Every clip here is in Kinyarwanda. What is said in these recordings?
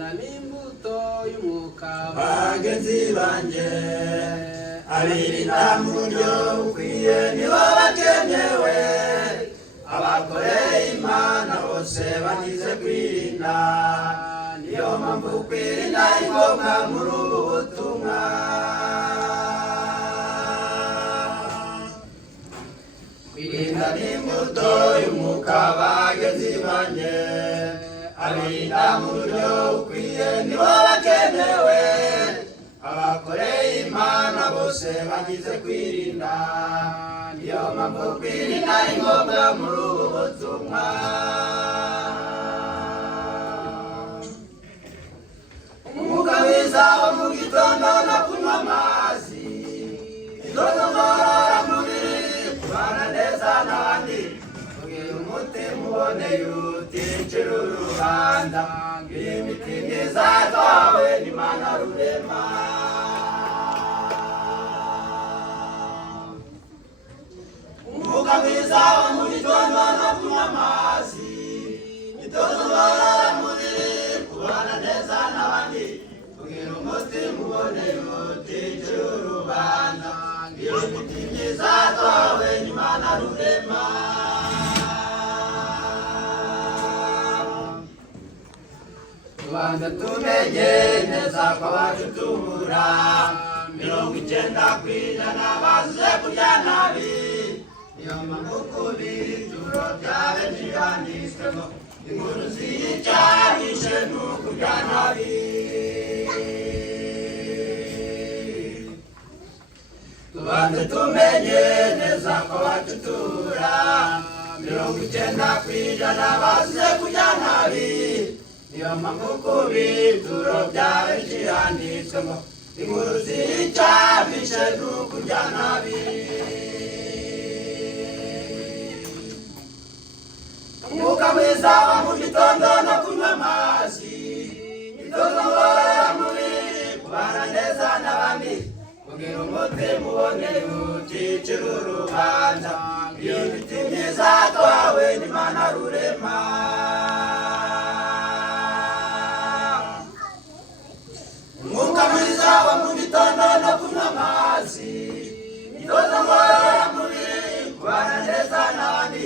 kwirinda n'imbuto y'umwuka bagenzi banje abirinda mu buryo bukwiye nibo bakenewe abakoreye Imana bose bagize kwirinda niyo mpamvu kwirinda ari ngombwa muri ubu butumwa kwirinda n'imbuto y'umwuka bagenzi banje abirinda mu buryo bukwiye nibo bakenewe abakoreye Imana bose bagize kwirinda niyo mpamvu kwirinda ari ngombwa muri ubu butumwa umwuka mwiza wo mu gitondo no kunywa amazi indoto ngororamubiri kubana neza n'abandi kugira umutima uboneye uticira urubanza imiti myiza yahawe n'Imana rurema umwuka mwiza wo mu gitondo no kunywa amazi indoto ngororamubiri kubana neza n'abandi kugira umutima uboneye uticira urubanza imiti myiza yahawe n'Imana rurema tubanza tumenye neza ko abadutumura 90% bazize kurya nabi niyo mpamvu kuri turo byabe byanditswemo inkuru z'icyahishe n'ukurya nabi tubanza tumenye neza ko abadutumura 90% bazize kurya nabi niyo mpamvu kuri turo byabe byanditswemo inkuru z'icyahishe n'ukurya nabi umwuka mwiza wo mu gitondo no kunywa amazi indoto ngororamubiri kubana neza n'abandi kugira umutima uboneye uticira urubanza imiti myiza yahawe n'Imana rurema umwuka mwiza wo mu gitondo no kunywa amazi indoto ngororamubiri kubana neza n'abandi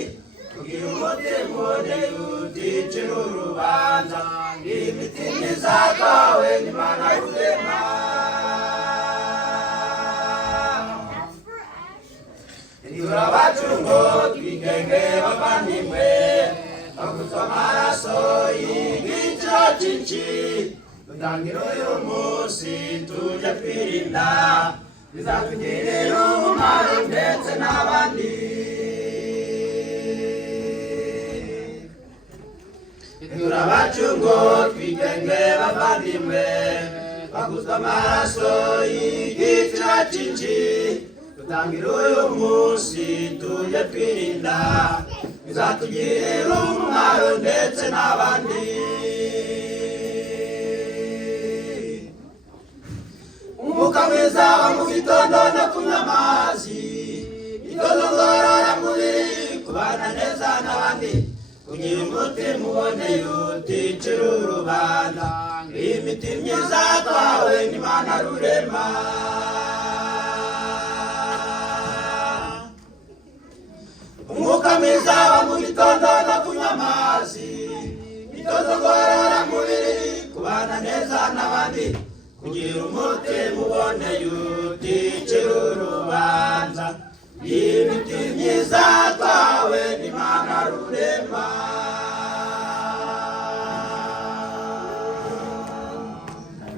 kugira umutima uboneye uticira urubanza imiti myiza yahawe n'Imana rurema turabacungo twigenge bavandimwe baguzwa amaraso y'igiciro cyinshi dutangira uyu munsi tujye twirinda bizatugirira umumaro ndetse n'abandi turabacungo twigenge bavandimwe baguzwa amaraso y'igiciro cyinshi dutangira uyu munsi tujye twirinda bizatugirira umumaro ndetse n'abandi umwuka mwiza wo mu gitondo no kunywa amazi indoto ngororamubiri kubana neza n'abandi kugira umutima uboneye uticira urubanza imiti myiza yahawe n'Imana rurema umwuka mwiza wo mu gitondo no kunywa amazi indoto ngororamubiri kubana neza n'abandi kugira umutima uboneye uticira urubanza imiti myiza yahawe n'Imana rurema